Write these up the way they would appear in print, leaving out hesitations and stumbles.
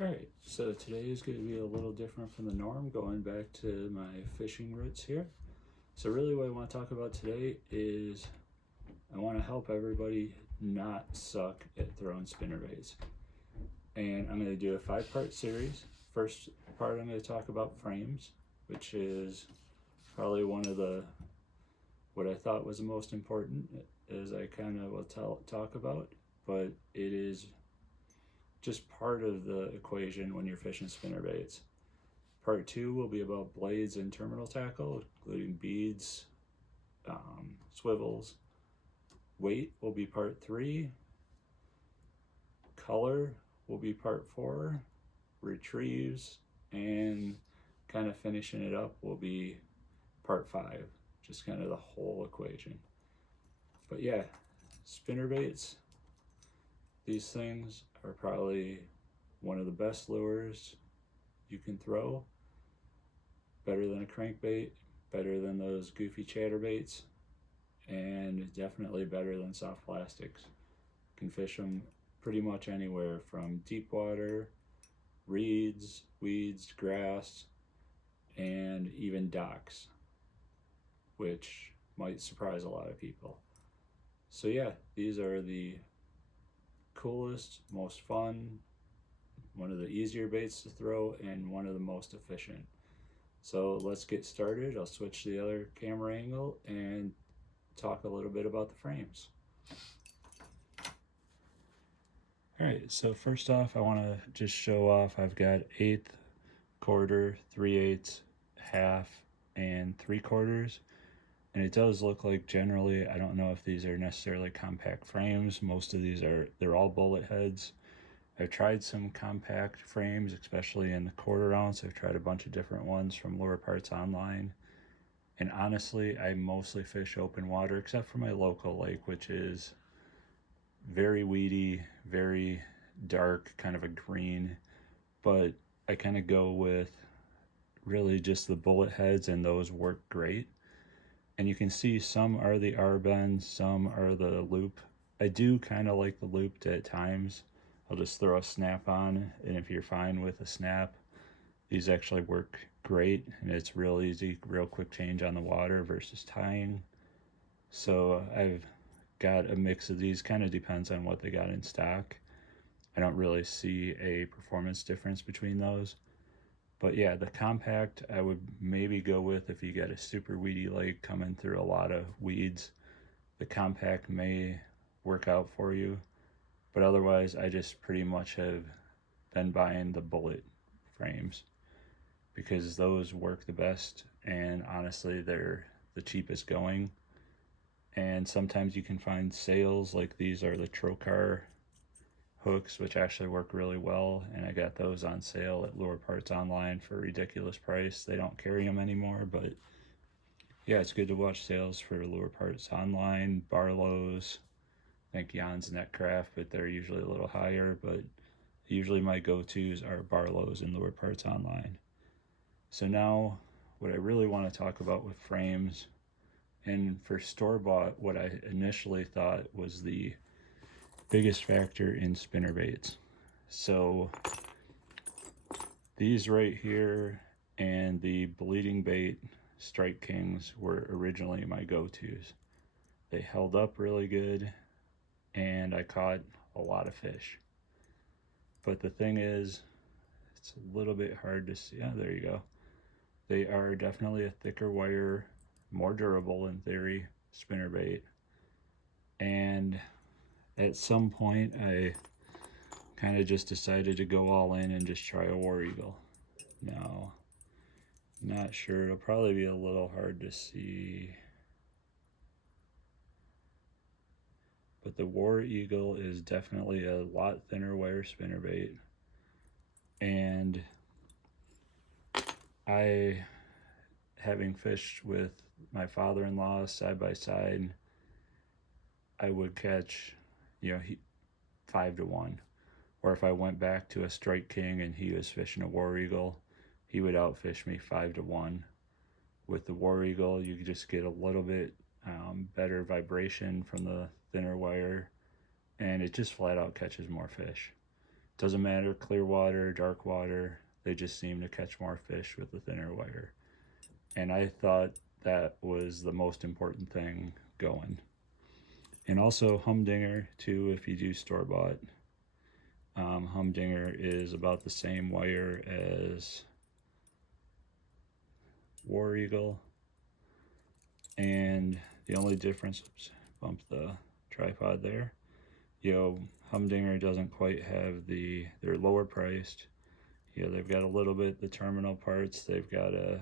Alright, so today is going to be a little different from the norm, going back to my fishing roots here. So really what I want to talk about today is I want to help everybody not suck at throwing spinnerbaits. And I'm going to do a 5-part series. First part I'm going to talk about frames, which is probably one of what I thought was the most important, as I kind of will talk about, but it is just part of the equation when you're fishing spinnerbaits. Part 2 will be about blades and terminal tackle, including beads, swivels. Weight will be part 3. Color will be part 4. Retrieves and kind of finishing it up will be part 5. Just kind of the whole equation. But yeah, spinnerbaits, these things are probably one of the best lures you can throw. Better than a crankbait, better than those goofy chatterbaits, and definitely better than soft plastics. Can fish them pretty much anywhere from deep water, reeds, weeds, grass, and even docks, which might surprise a lot of people. So yeah, these are the coolest, most fun, one of the easier baits to throw, and one of the most efficient. So let's get started. I'll switch to the other camera angle and talk a little bit about the frames. All right, so first off, I want to just show off I've got 1/8, quarter, 3/8, half, and 3/4. And it does look like generally, I don't know if these are necessarily compact frames. Most of these they're all bullet heads. I've tried some compact frames, especially in the 1/4 ounce. I've tried a bunch of different ones from Lure Parts Online. And honestly, I mostly fish open water, except for my local lake, which is very weedy, very dark, kind of a green. But I kind of go with really just the bullet heads, and those work great. And you can see some are the R-bends, some are the loop. I do kind of like the looped at times. I'll just throw a snap on, and if you're fine with a snap, these actually work great, and it's real easy, real quick change on the water versus tying. So I've got a mix of these, kind of depends on what they got in stock. I don't really see a performance difference between those. But yeah, the compact I would maybe go with if you get a super weedy lake coming through a lot of weeds. The compact may work out for you, but otherwise I just pretty much have been buying the bullet frames because those work the best, and honestly they're the cheapest going. And sometimes you can find sales, like these are the Trocar hooks, which actually work really well, and I got those on sale at Lure Parts Online for a ridiculous price. They don't carry them anymore, but yeah, it's good to watch sales for Lure Parts Online, Barlow's, I think Jan's Netcraft, but they're usually a little higher. But usually my go-tos are Barlow's and Lure Parts Online. So now what I really want to talk about with frames, and for store-bought, what I initially thought was the biggest factor in spinnerbaits. So these right here and the Bleeding Bait Strike Kings were originally my go-tos. They held up really good, and I caught a lot of fish. But the thing is, it's a little bit hard to see. Yeah, there you go. They are definitely a thicker wire, more durable in theory, spinnerbait. And at some point, I kind of just decided to go all in and just try a War Eagle. Now, not sure, it'll probably be a little hard to see, but the War Eagle is definitely a lot thinner wire spinnerbait. And I, having fished with my father-in-law side by side, I would catch, 5-1. Or if I went back to a Strike King and he was fishing a War Eagle, he would outfish me 5-1. With the War Eagle, you could just get a little bit better vibration from the thinner wire, and it just flat out catches more fish. Doesn't matter, clear water, dark water, they just seem to catch more fish with the thinner wire. And I thought that was the most important thing going. And also humdinger too, if you do store bought. Humdinger is about the same wire as War Eagle, and the only difference, oops, bump the tripod there. Humdinger doesn't quite have they're lower priced. They've got a little bit the terminal parts. They've got a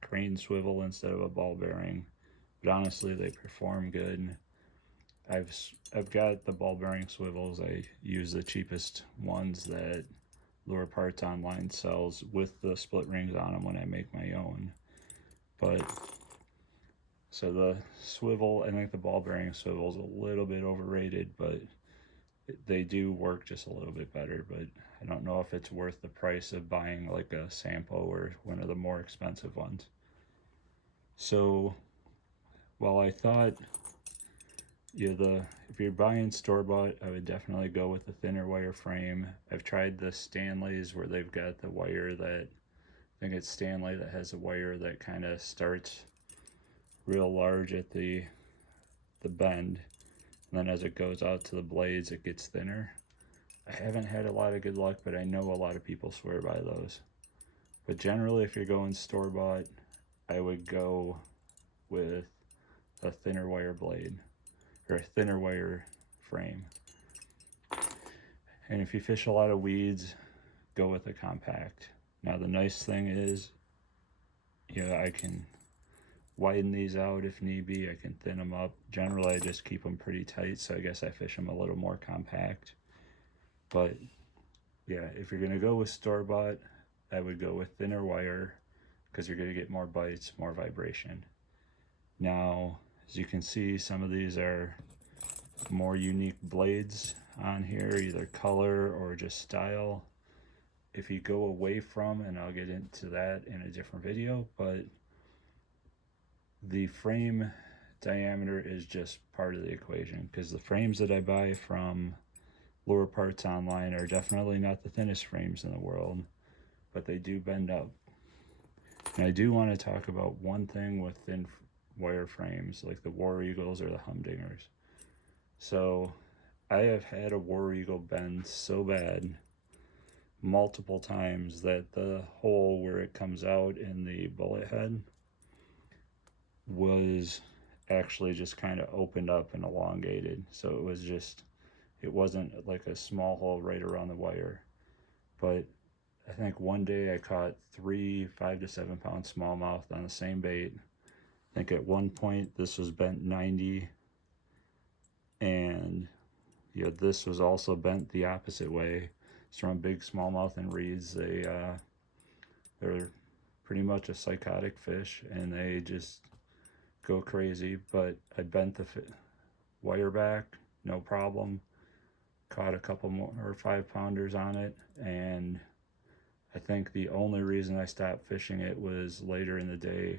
crane swivel instead of a ball bearing, but honestly, they perform good. I've got the ball bearing swivels. I use the cheapest ones that Lure Parts Online sells with the split rings on them when I make my own. But so the swivel, I think the ball bearing swivel is a little bit overrated, but they do work just a little bit better. But I don't know if it's worth the price of buying like a Sampo or one of the more expensive ones. So while I thought, if you're buying store-bought, I would definitely go with the thinner wire frame. I've tried the Stanleys where they've got the wire that, I think it's Stanley that has a wire that kind of starts real large at the bend, and then as it goes out to the blades it gets thinner. I haven't had a lot of good luck, but I know a lot of people swear by those. But generally, if you're going store-bought, I would go with a thinner wire blade or a thinner wire frame. And if you fish a lot of weeds, go with a compact. Now the nice thing is, I can widen these out if need be. I can thin them up. Generally, I just keep them pretty tight, so I guess I fish them a little more compact. But yeah, if you're gonna go with store-bought, I would go with thinner wire because you're gonna get more bites, more vibration. Now, as you can see, some of these are more unique blades on here, either color or just style. If you go away from, and I'll get into that in a different video, but the frame diameter is just part of the equation, because the frames that I buy from Lure Parts Online are definitely not the thinnest frames in the world, but they do bend up. And I do want to talk about one thing with thin wire frames, like the War Eagles or the Humdingers. So I have had a War Eagle bend so bad multiple times that the hole where it comes out in the bullet head was actually just kind of opened up and elongated. So it wasn't like a small hole right around the wire. But I think one day I caught 3 5 to 7 pound smallmouth on the same bait. I think at one point this was bent 90, and this was also bent the opposite way. It's from big smallmouth and reeds. They're pretty much a psychotic fish, and they just go crazy. But I bent the wire back, no problem. Caught a couple more or 5-pounders on it, and I think the only reason I stopped fishing it was later in the day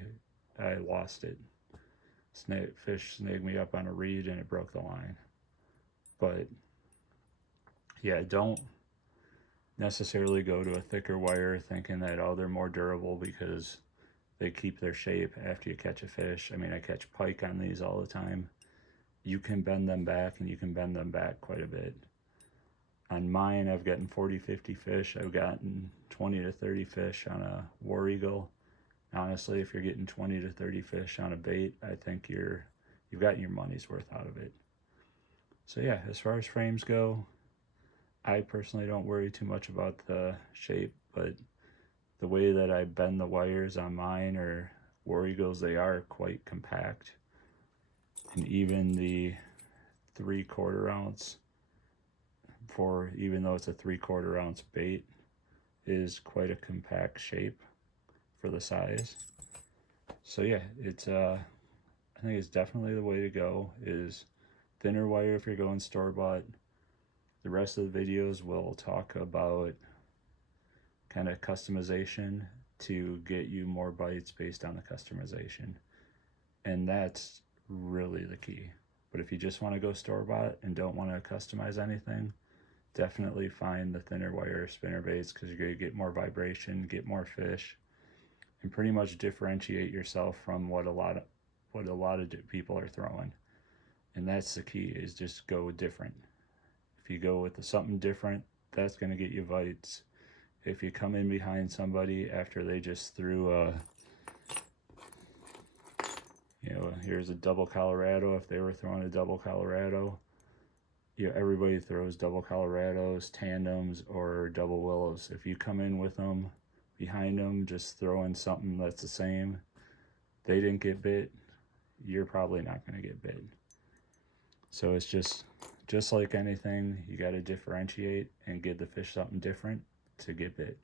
I lost it. Fish snagged me up on a reed and it broke the line. But yeah, don't necessarily go to a thicker wire thinking that, oh, they're more durable because they keep their shape after you catch a fish. I mean, I catch pike on these all the time. You can bend them back, and you can bend them back quite a bit. On mine, I've gotten 40, 50 fish. I've gotten 20 to 30 fish on a War Eagle. Honestly, if you're getting 20 to 30 fish on a bait, I think you've gotten your money's worth out of it. So yeah, as far as frames go, I personally don't worry too much about the shape, but the way that I bend the wires on mine or War Eagles, they are quite compact. And even the 3/4 ounce, even though it's a 3/4 ounce bait, is quite a compact shape for the size. So yeah, I think it's definitely the way to go, is thinner wire if you're going store-bought. The rest of the videos will talk about kind of customization to get you more bites based on the customization, and that's really the key. But if you just want to go store-bought and don't want to customize anything, definitely find the thinner wire spinnerbaits because you're going to get more vibration, get more fish, and pretty much differentiate yourself from what a lot of people are throwing. And that's the key, is just go different. If you go with something different, that's going to get you bites. If you come in behind somebody after they just threw here's a double Colorado, if they were throwing a double Colorado, everybody throws double Colorados, tandems, or double willows. If you come in with them, behind them, just throwing something that's the same, they didn't get bit, you're probably not going to get bit. So it's just like anything, you got to differentiate and give the fish something different to get bit.